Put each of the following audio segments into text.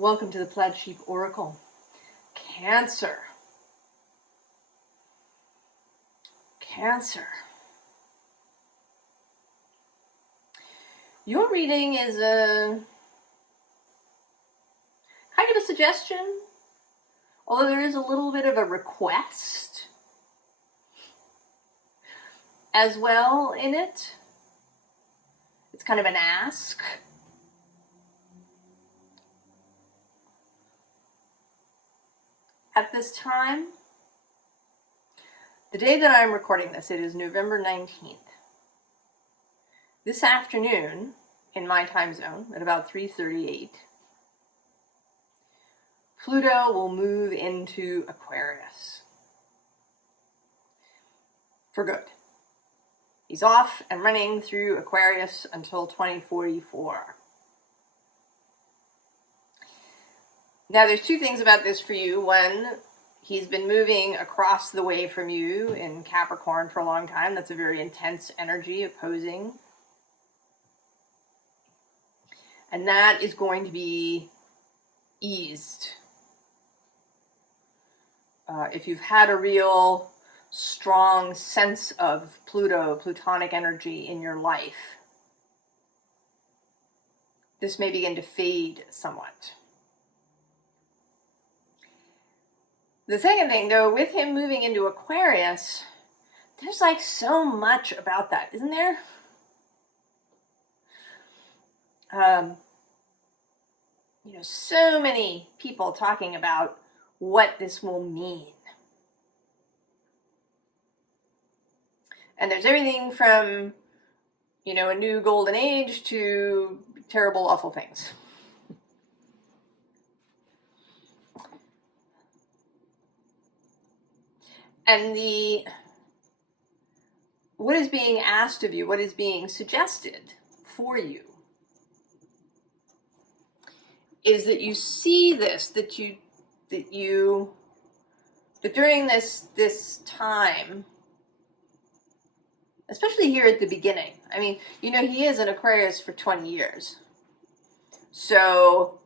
Welcome to the Plaid Sheep Oracle. Cancer. Cancer. Your reading is a kind of a suggestion, although there is a little bit of a request as well in it. It's kind of an ask. At this time, the day that I'm recording this, it is November 19th. This afternoon, in my time zone, at about 3:38, Pluto will move into Aquarius. For good. He's off and running through Aquarius until 2044. Now, there's two things about this for you. One, he's been moving across the way from you in Capricorn for a long time. That's a very intense energy, opposing. And that is going to be eased. If you've had a real strong sense of Pluto, Plutonic energy in your life, this may begin to fade somewhat. The second thing, though, with him moving into Aquarius, there's like so much about that, isn't there? So many people talking about what this will mean. And there's everything from, a new golden age to terrible, awful things. And what is being asked of you, what is being suggested for you, is that you see this, that during this time, especially here at the beginning, he is in Aquarius for 20 years. So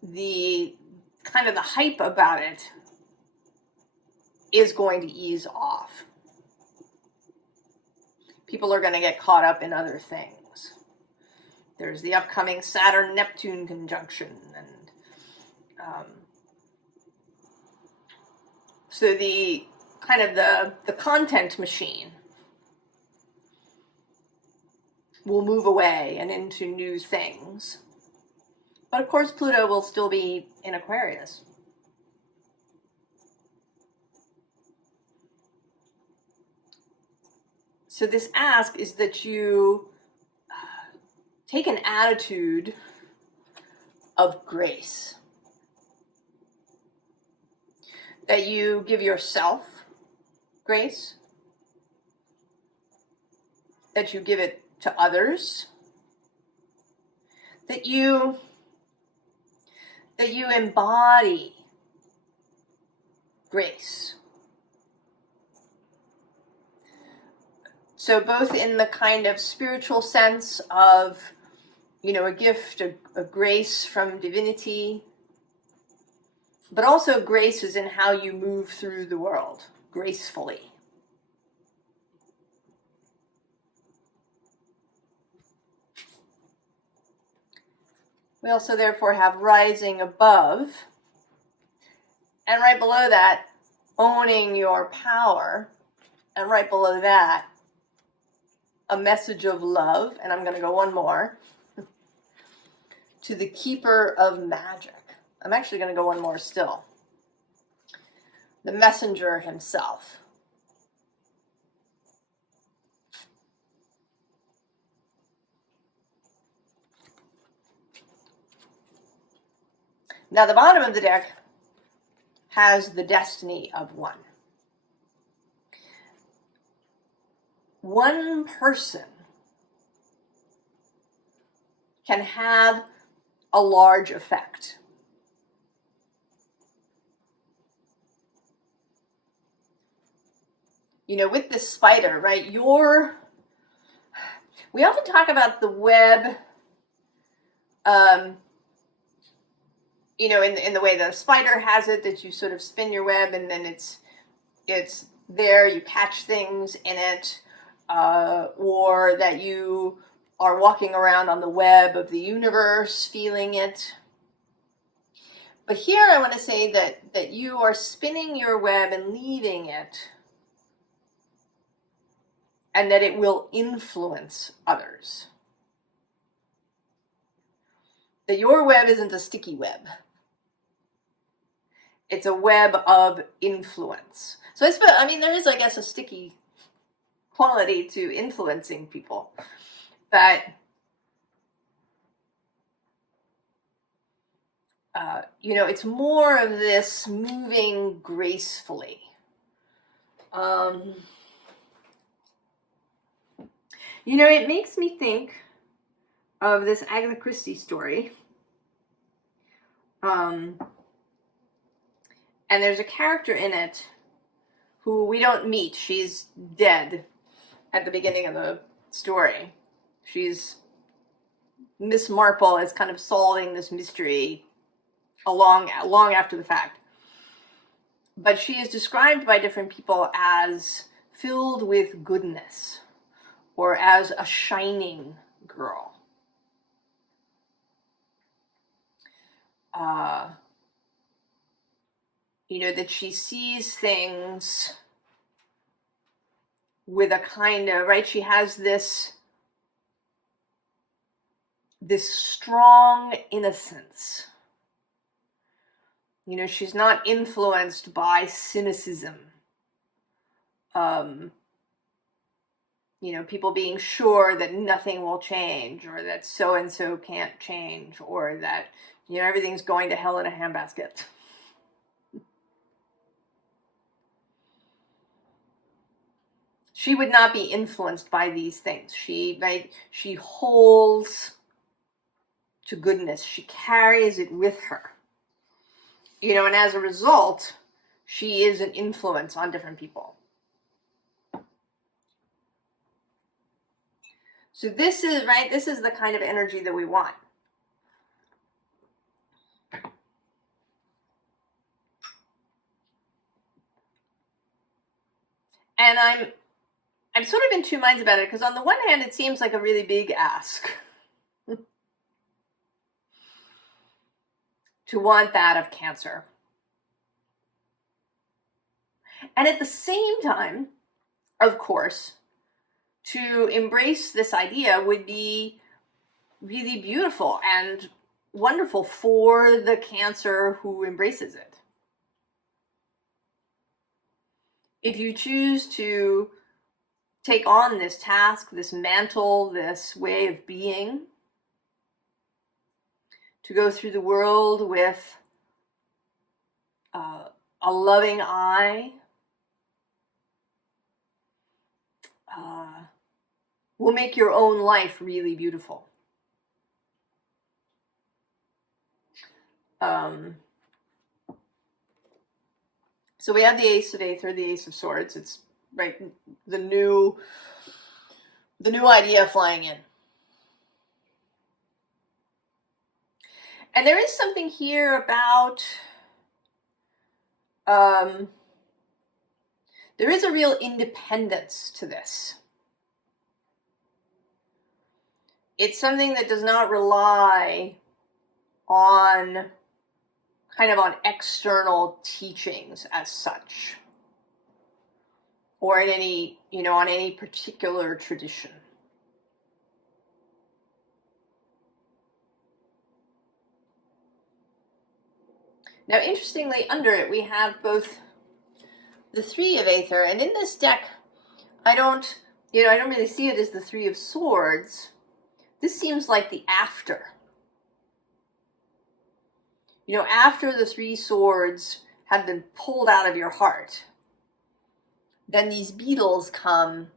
the kind of the hype about it is going to ease off. People are going to get caught up in other things. There's the upcoming Saturn-Neptune conjunction, and so the kind of the content machine will move away and into new things. But of course, Pluto will still be in Aquarius. So this ask is that you take an attitude of grace. That you give yourself grace. That you give it to others. That you embody grace. So both in the kind of spiritual sense of, a gift, a grace from divinity, but also grace is in how you move through the world, gracefully. We also therefore have rising above, and right below that, owning your power, and right below that, a message of love, and I'm going to go one more, to the keeper of magic. I'm actually going to go one more still. The messenger himself. Now, the bottom of the deck has the destiny of one. One person can have a large effect. With this spider, right? We often talk about the web you know, in the way the spider has it, that you sort of spin your web and then it's there, you catch things in it, or that you are walking around on the web of the universe, feeling it. But here I want to say that you are spinning your web and leaving it, and that it will influence others. That your web isn't a sticky web. It's a web of influence. So I mean, there is, I guess, a sticky quality to influencing people. But you know, it's more of this moving gracefully. You know, it makes me think of this Agatha Christie story. And there's a character in it who we don't meet. She's dead at the beginning of the story. She's Miss Marple is kind of solving this mystery long after the fact. But she is described by different people as filled with goodness, or as a shining girl. You know, that she sees things with a kind of, right, she has this strong innocence. You know, she's not influenced by cynicism. You know, people being sure that nothing will change, or that so-and-so can't change, or that, you know, everything's going to hell in a handbasket. She would not be influenced by these things. She holds to goodness. She carries it with her. You know, and as a result, she is an influence on different people. So this is, right, this is the kind of energy that we want. And I'm sort of in two minds about it, because on the one hand, it seems like a really big ask to want that of Cancer. And at the same time, of course, to embrace this idea would be really beautiful and wonderful for the Cancer who embraces it. If you choose to take on this task, this mantle, this way of being, to go through the world with a loving eye, will make your own life really beautiful. So we have the Ace of Aether, the Ace of Swords. It's right, the new idea flying in. And there is something here about there is a real independence to this. It's something that does not rely on kind of on external teachings as such, or in any, you know, on any particular tradition. Now, interestingly, under it, we have both the Three of Aether, and in this deck, I don't really see it as the Three of Swords. This seems like the after. You know, after the three swords have been pulled out of your heart, then these beetles come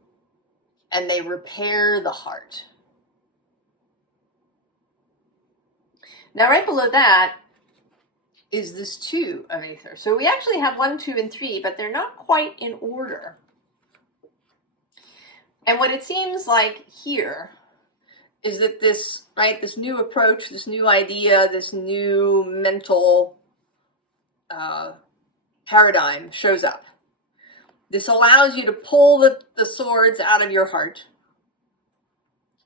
and they repair the heart. Now, right below that is this Two of Aether. So we actually have 1, 2, and 3, but they're not quite in order. And what it seems like here is that this, right, this new approach, this new idea, this new mental paradigm shows up. This allows you to pull the swords out of your heart,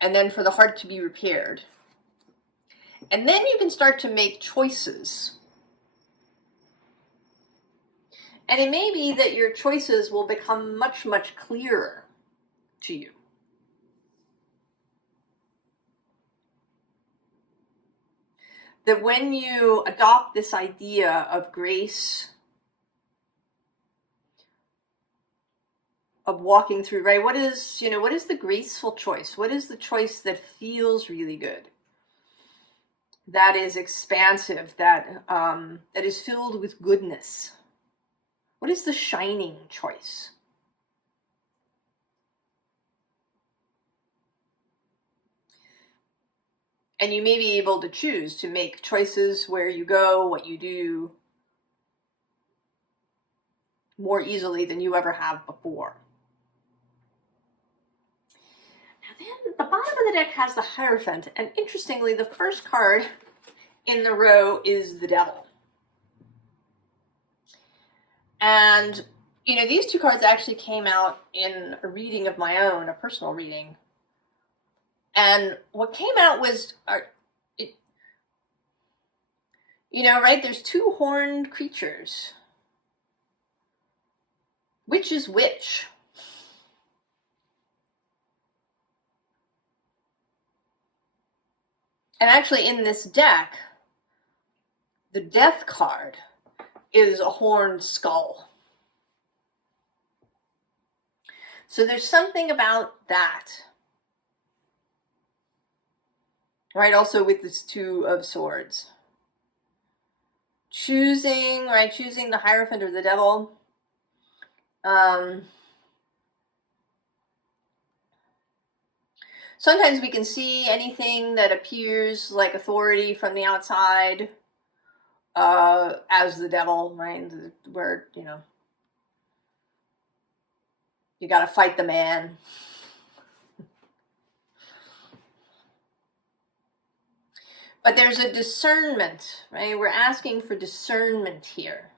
and then for the heart to be repaired. And then you can start to make choices. And it may be that your choices will become much, much clearer to you. That when you adopt this idea of grace, of walking through, right? What is the graceful choice? What is the choice that feels really good? That is expansive, that is filled with goodness. What is the shining choice? And you may be able to choose to make choices where you go, what you do, more easily than you ever have before. Now then, the bottom of the deck has the Hierophant, and interestingly, the first card in the row is the Devil. And, these two cards actually came out in a reading of my own, a personal reading. And what came out was, right, there's two horned creatures. Which is which? And actually in this deck, the Death card is a horned skull. So there's something about that. Right, also with this Two of Swords. Choosing the Hierophant or the Devil. Sometimes we can see anything that appears like authority from the outside as the Devil, right? Where, you gotta fight the man. But there's a discernment, right? We're asking for discernment here.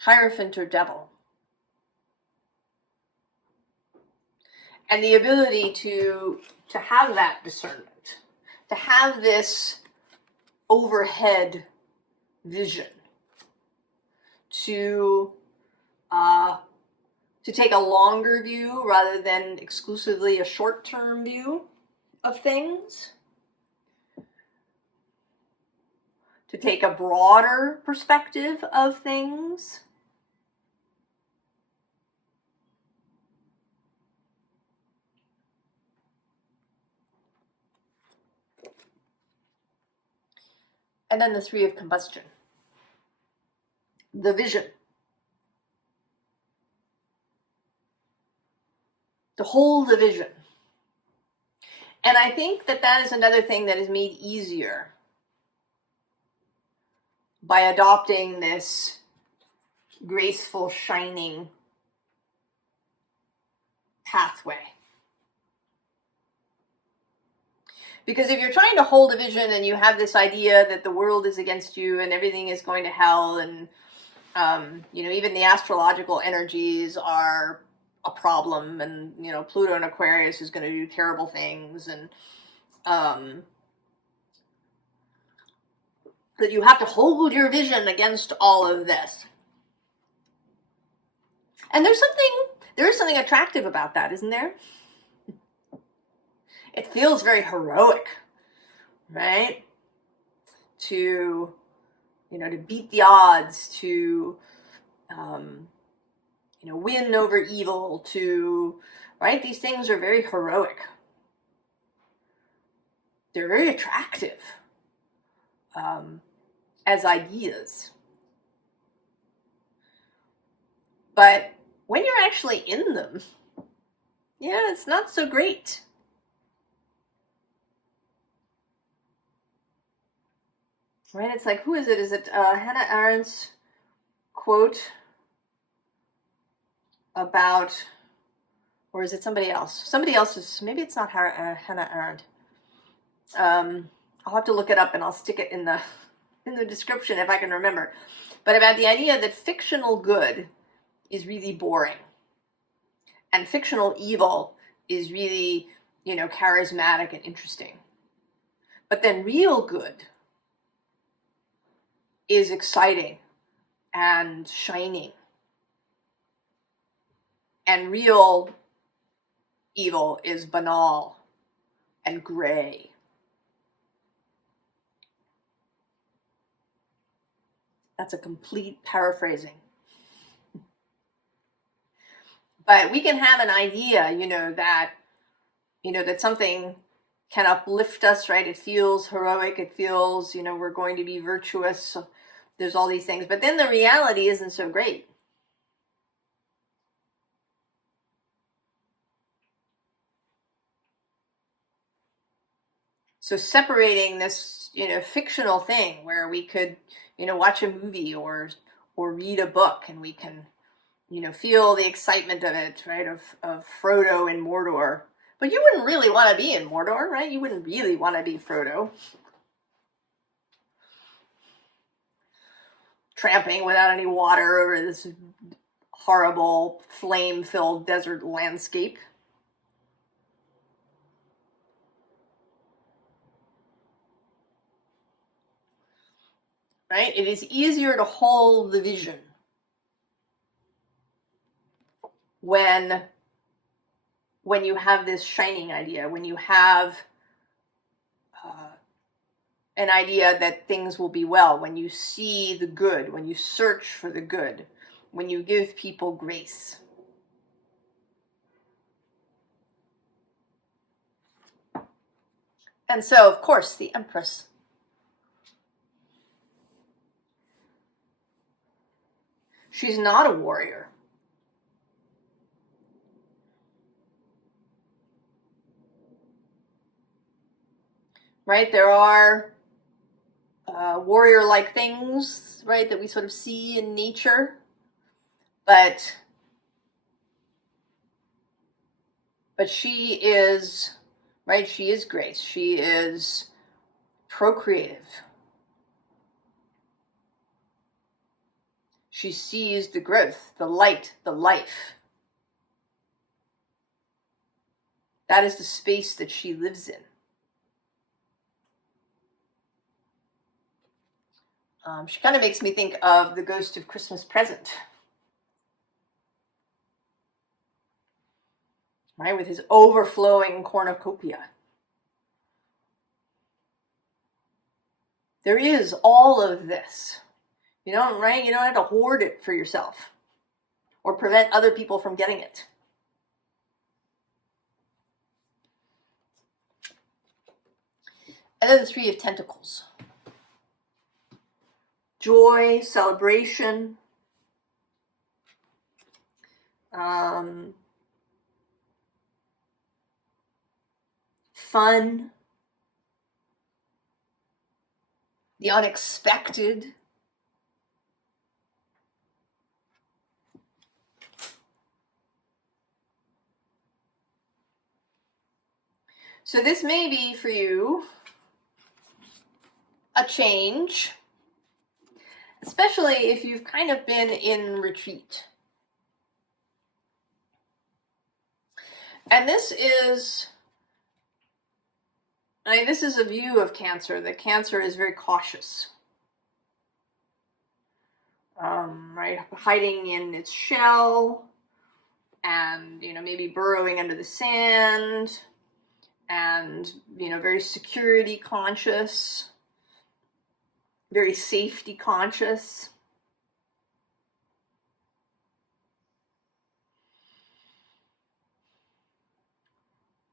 Hierophant or Devil. And the ability to have that discernment, to have this overhead vision, to take a longer view rather than exclusively a short-term view of things, to take a broader perspective of things. And then the Three of Combustion. The vision. To hold the vision. And I think that is another thing that is made easier by adopting this graceful, shining pathway. Because if you're trying to hold a vision and you have this idea that the world is against you and everything is going to hell, and even the astrological energies are a problem, and Pluto in Aquarius is going to do terrible things, and that you have to hold your vision against all of this. And there is something attractive about that, isn't there? It feels very heroic, right? To beat the odds, to win over evil, right? These things are very heroic. They're very attractive as ideas. But when you're actually in them, it's not so great. Right? It's like, who is it? Is it Hannah Arendt's quote about Or is it somebody else? Somebody else's, maybe it's not Hannah Arendt. I'll have to look it up and I'll stick it in the description if I can remember. But about the idea that fictional good is really boring. And fictional evil is really, charismatic and interesting. But then real good is exciting and shining. And real evil is banal and gray. That's a complete paraphrasing. But we can have an idea, that something can uplift us, right? It feels heroic. It feels, we're going to be virtuous. So there's all these things. But then the reality isn't so great. So separating this, fictional thing where we could, watch a movie or read a book and we can, feel the excitement of it, right? Of Frodo in Mordor. But you wouldn't really want to be in Mordor, right? You wouldn't really want to be Frodo. Tramping without any water over this horrible flame-filled desert landscape. Right? It is easier to hold the vision when you have this shining idea, when you have an idea that things will be well, when you see the good, when you search for the good, when you give people grace. And so, of course, the Empress. She's not a warrior. Right? There are warrior-like things, right, that we sort of see in nature. But she is, right, she is grace. She is procreative. She sees the growth, the light, the life. That is the space that she lives in. She kind of makes me think of the Ghost of Christmas Present. Right, with his overflowing cornucopia. There is all of this. You don't have to hoard it for yourself or prevent other people from getting it. And then the Three of Tentacles. Joy, celebration, fun, the unexpected. So this may be for you a change, especially if you've kind of been in retreat. And this is a view of Cancer, that Cancer is very cautious. Right, hiding in its shell and, maybe burrowing under the sand and, very security conscious, very safety conscious.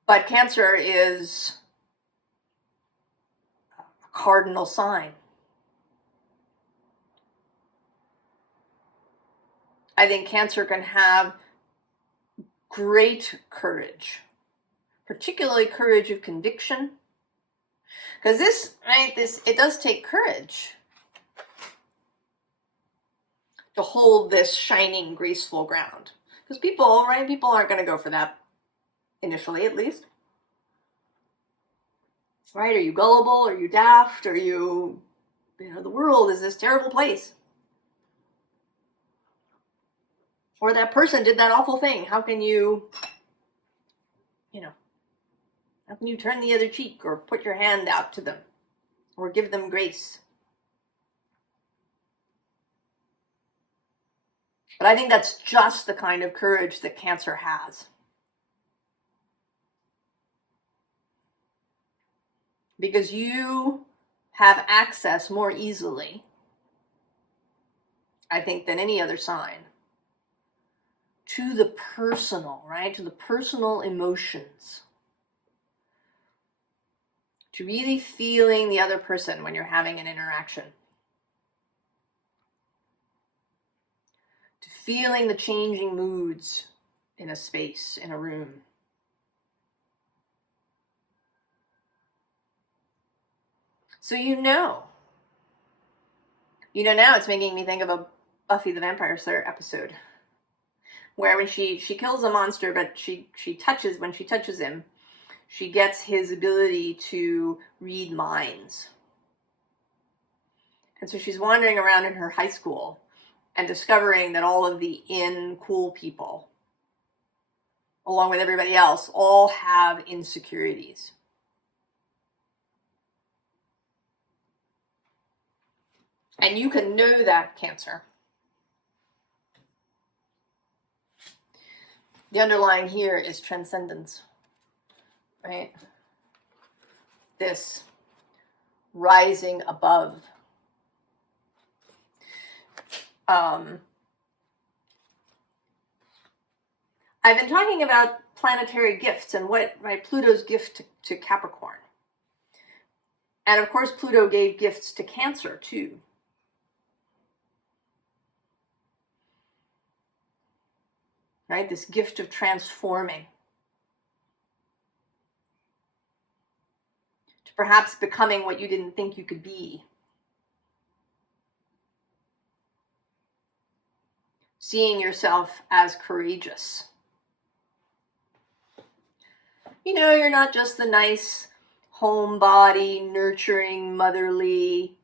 But Cancer is a cardinal sign. I think Cancer can have great courage, particularly courage of conviction. Because it does take courage to hold this shining, graceful ground. Because people aren't going to go for that initially at least. Right? Are you gullible? Are you daft? Are you, the world is this terrible place? Or that person did that awful thing. How can you, how can you turn the other cheek or put your hand out to them or give them grace? But I think that's just the kind of courage that Cancer has. Because you have access more easily, I think, than any other sign to the personal, right? To the personal emotions. To really feeling the other person when you're having an interaction. To feeling the changing moods in a space, in a room. So now it's making me think of a Buffy the Vampire Slayer episode where when she kills a monster, but when she touches him, she gets his ability to read minds. And so she's wandering around in her high school and discovering that all of the cool people, along with everybody else, all have insecurities. And you can know that, Cancer. The underlying here is transcendence, right? This rising above. I've been talking about planetary gifts and Pluto's gift to Capricorn. And of course, Pluto gave gifts to Cancer too. Right? This gift of transforming. To perhaps becoming what you didn't think you could be. Seeing yourself as courageous. You're not just the nice, homebody, nurturing, motherly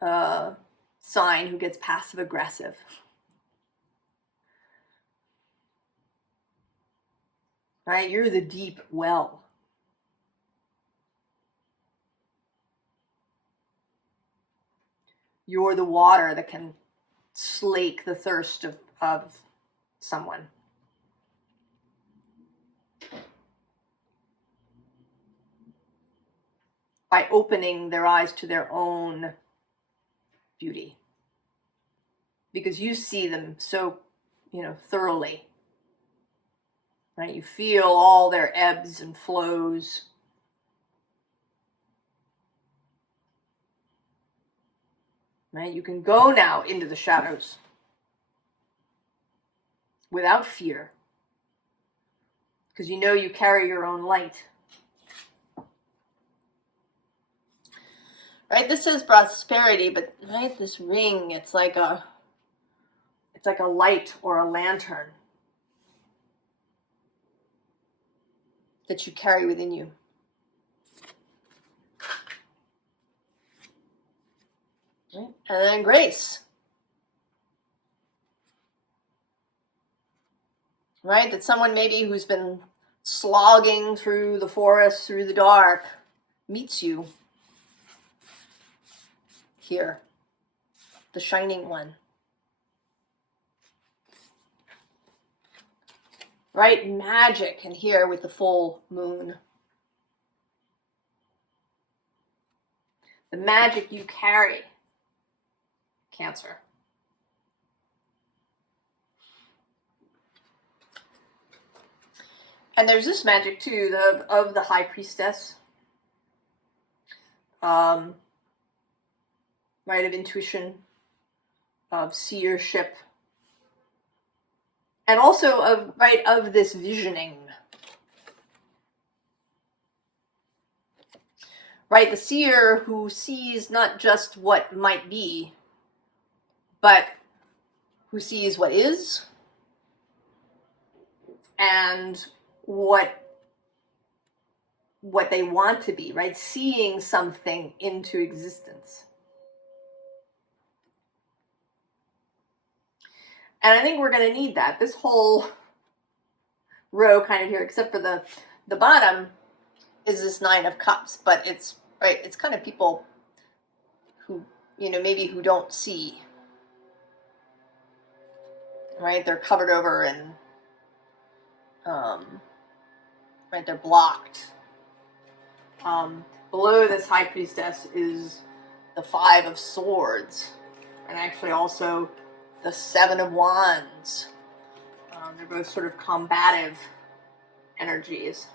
sign who gets passive aggressive. Right? You're the deep well. You're the water that can slake the thirst of someone. By opening their eyes to their own beauty. Because you see them so, thoroughly. Right? You feel all their ebbs and flows. Right? You can go now into the shadows without fear. Because you carry your own light. Right? This is prosperity, but right, this ring, it's like a light or a lantern that you carry within you. Right? And then grace. Right? That someone maybe who's been slogging through the forest, through the dark, meets you here. The shining one. Right? Magic, and here with the full moon. The magic you carry, Cancer. And there's this magic too, of the High Priestess. Right, of intuition, of seership, and also of this visioning. Right, the seer who sees not just what might be, but who sees what is, and what they want to be, right? Seeing something into existence. And I think we're going to need that. This whole row kind of here, except for the bottom, is this 9 of Cups. But it's, right, it's kind of people who, you know, maybe who don't see, right? They're covered over and, right, they're blocked. Below this High Priestess is the 5 of Swords, and actually also the 7 of Wands. They're both sort of combative energies.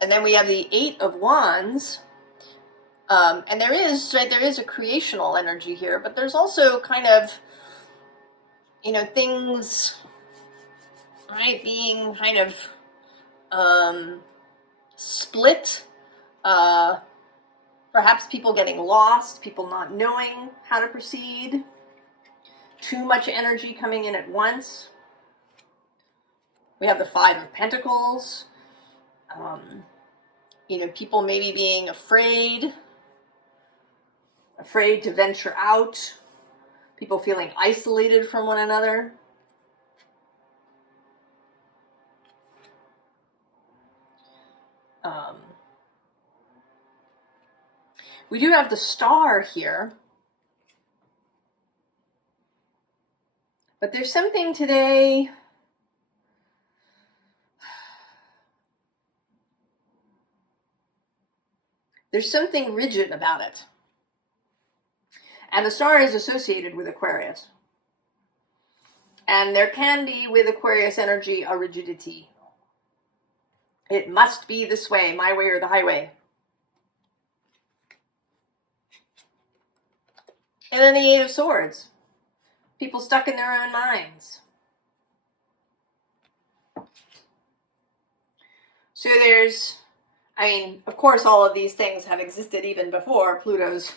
And then we have the 8 of Wands, and there is a creational energy here, but there's also kind of, you know, things, right, being kind of split, perhaps people getting lost, people not knowing how to proceed, too much energy coming in at once. We have the 5 of Pentacles, you know, people maybe being afraid to venture out, people feeling isolated from one another. We do have the Star here, but there's something today, there's something rigid about it. And the Star is associated with Aquarius. And there can be, with Aquarius energy, a rigidity. It must be this way, my way or the highway. And then the 8 of Swords. People stuck in their own minds. So there's, I mean, of course, all of these things have existed even before Pluto's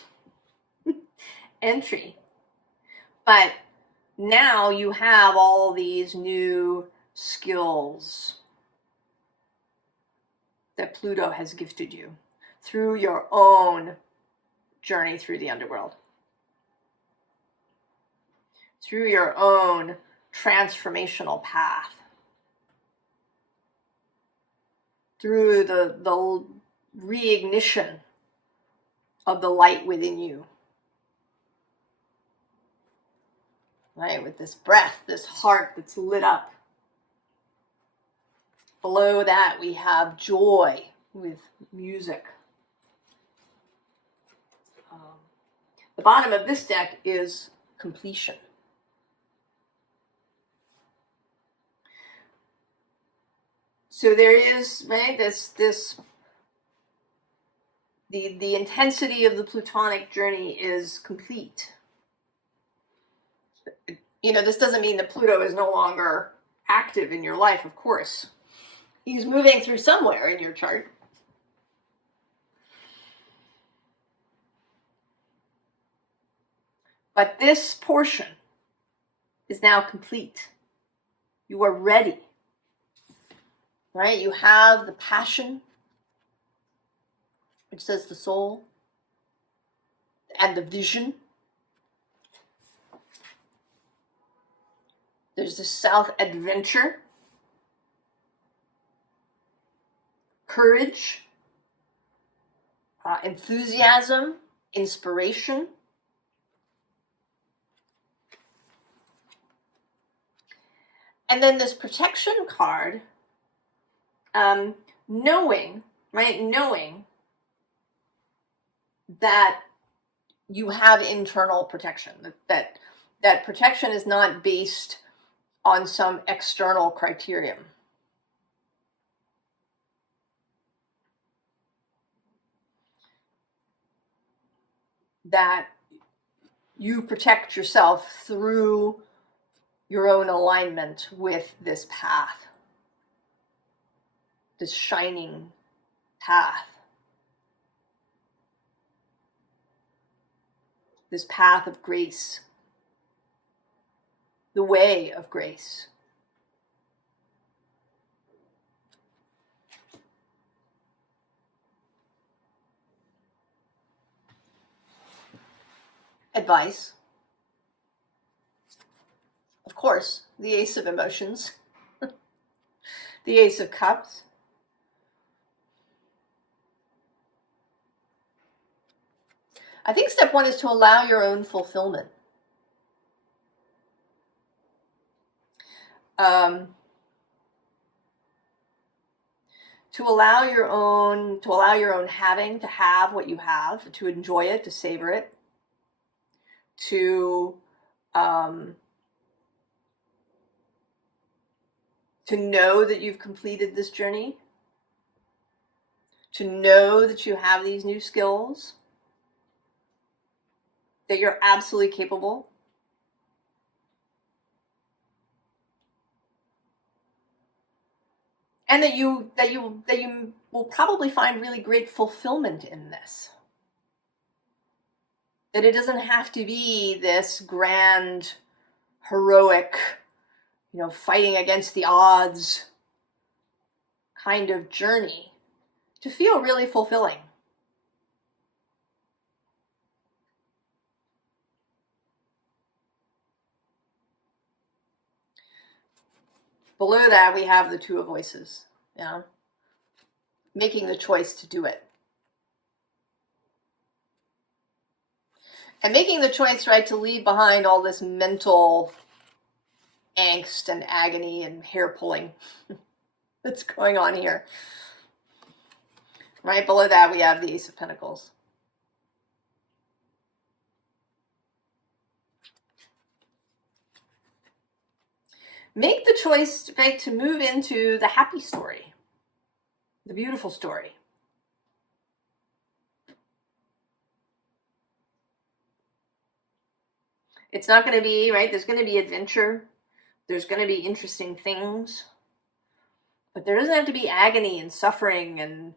entry. But now you have all these new skills that Pluto has gifted you through your own journey through the underworld, through your own transformational path, through the reignition of the light within you. Right, with this breath, this heart that's lit up. Below that, we have joy with music. The bottom of this deck is completion. So there is, right, the intensity of the Plutonic journey is complete. You know, this doesn't mean that Pluto is no longer active in your life, of course. He's moving through somewhere in your chart. But this portion is now complete. You are ready. Right? You have the passion, which says the soul, and the vision. There's the South adventure, courage, enthusiasm, inspiration. And then this protection card, knowing, right? Knowing that you have internal protection, that protection is not based on some external criterion. That you protect yourself through your own alignment with this path, this shining path, this path of grace, the way of grace. Advice. Of course, the Ace of Emotions, the Ace of Cups. I think step one is to allow your own fulfillment. To allow your own having, to have what you have, to enjoy it, to savor it, to know that you've completed this journey, to know that you have these new skills, that you're absolutely capable. And that you will probably find really great fulfillment in this. That it doesn't have to be this grand, heroic, fighting against the odds kind of journey to feel really fulfilling. Below that, we have the Two of Voices, making the choice to do it. And making the choice, right, to leave behind all this mental angst and agony and hair pulling that's going on here. Right below that, we have the Ace of Pentacles. Make the choice, right, to move into the happy story, the beautiful story. It's not going to be, right, there's going to be adventure. There's going to be interesting things. But there doesn't have to be agony and suffering and,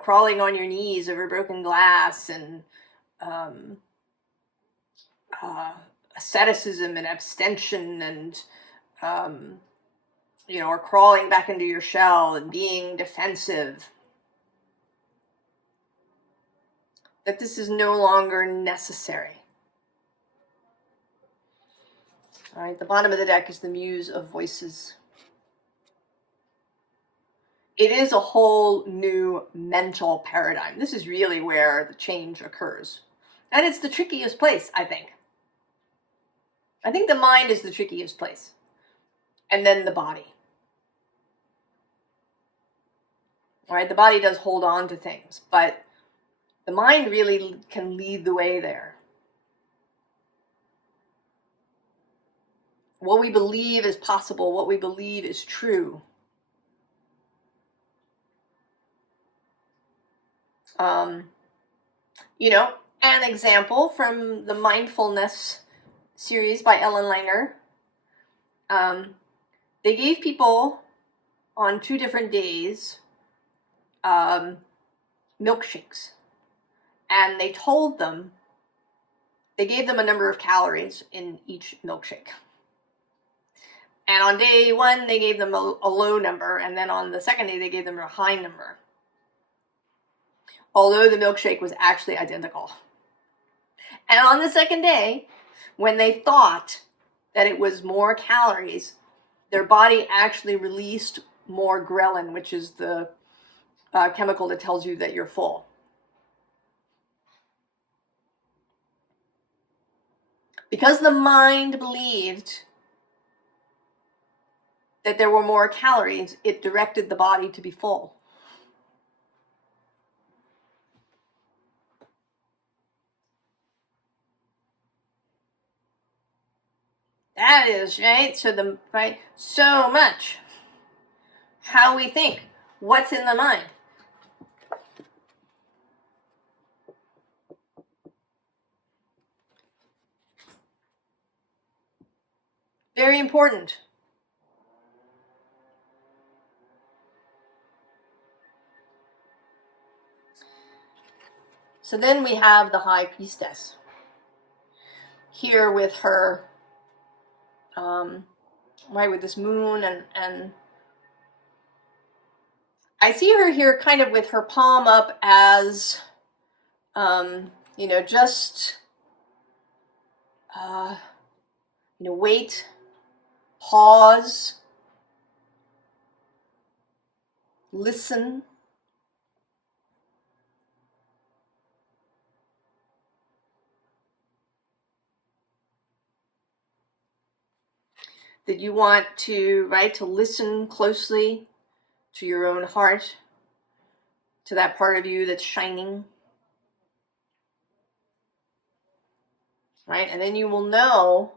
crawling on your knees over broken glass and asceticism and abstention and, or crawling back into your shell and being defensive. That this is no longer necessary. All right, the bottom of the deck is the Muse of Voices. It is a whole new mental paradigm. This is really where the change occurs. And it's the trickiest place, I think. I think the mind is the trickiest place. And then the body. All right, the body does hold on to things, but the mind really can lead the way there. What we believe is possible, what we believe is true. An example from the Mindfulness series by Ellen Langer. They gave people on 2 different days milkshakes. And they told them, they gave them a number of calories in each milkshake. And on day 1, they gave them a low number. And then on the second day, they gave them a high number. Although the milkshake was actually identical. And on the second day, when they thought that it was more calories, their body actually released more ghrelin, which is the chemical that tells you that you're full. Because the mind believed that there were more calories, it directed the body to be full. That is, right? So much. How we think. What's in the mind? Very important. So then we have the High Priestess. Here with her right, with this moon, and I see her here kind of with her palm up as, you know, just, you know, wait, pause, listen. That you want to, right, to listen closely to your own heart, to that part of you that's shining, right? And then you will know,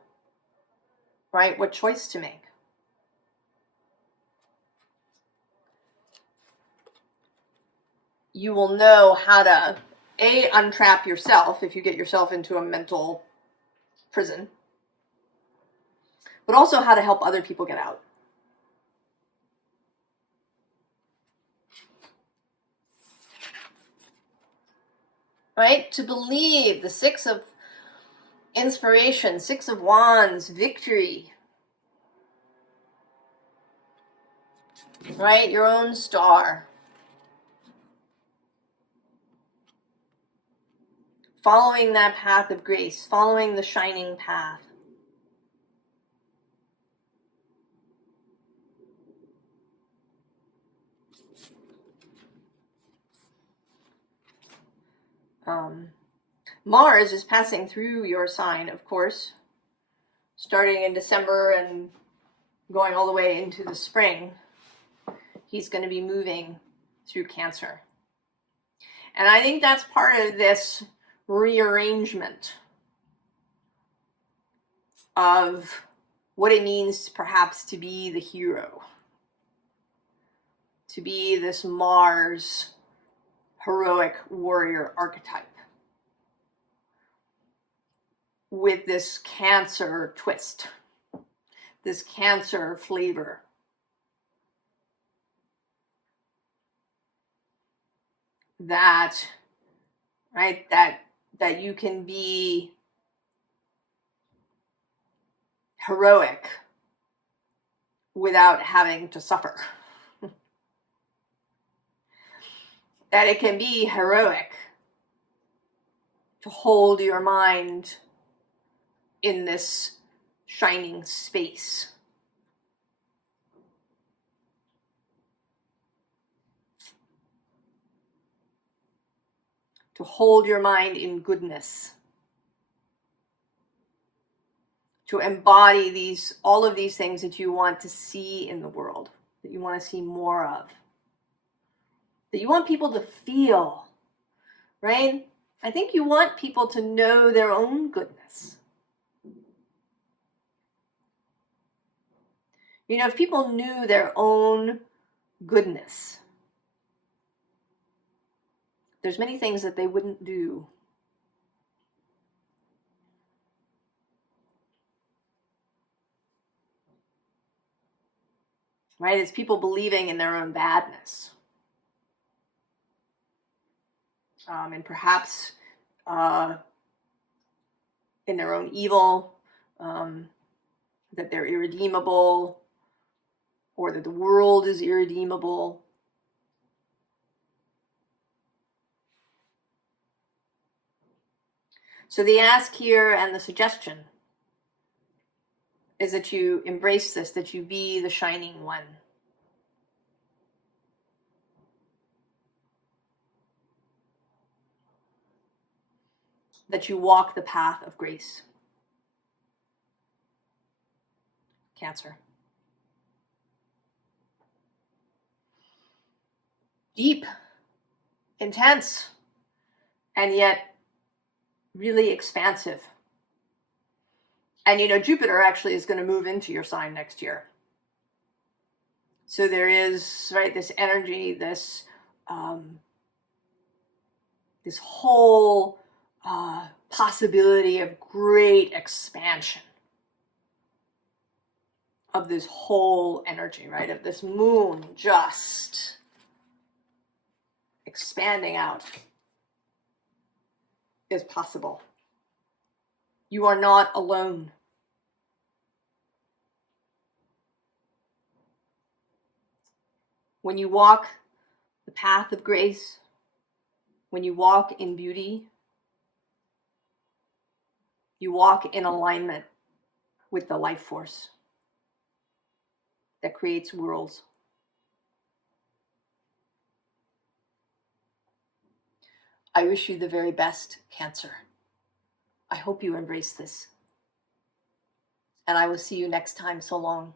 right, what choice to make. You will know how to, A, untrap yourself if you get yourself into a mental prison, but also how to help other people get out. Right? To believe the Six of Inspiration, Six of Wands, victory. Right? Your own star. Following that path of grace, following the shining path. Mars is passing through your sign, of course, starting in December and going all the way into the spring. He's going to be moving through Cancer. And I think that's part of this rearrangement of what it means perhaps to be the hero, to be this Mars heroic warrior archetype with this Cancer twist, this Cancer flavor. That, right, that you can be heroic without having to suffer. That it can be heroic to hold your mind in this shining space. To hold your mind in goodness. To embody all of these things that you want to see in the world, that you want to see more of, that you want people to feel, right? I think you want people to know their own goodness. You know, if people knew their own goodness, there's many things that they wouldn't do. Right? It's people believing in their own badness. And perhaps in their own evil, that they're irredeemable, or that the world is irredeemable. So the ask here and the suggestion is that you embrace this, that you be the shining one. That you walk the path of grace. Cancer. Deep, intense, and yet really expansive. And you know, Jupiter actually is going to move into your sign next year. So there is, right, this energy, this this whole possibility of great expansion of this whole energy, right, of this moon just expanding out is possible. You are not alone. When you walk the path of grace, when you walk in beauty, you walk in alignment with the life force that creates worlds. I wish you the very best, Cancer. I hope you embrace this. And I will see you next time. So long.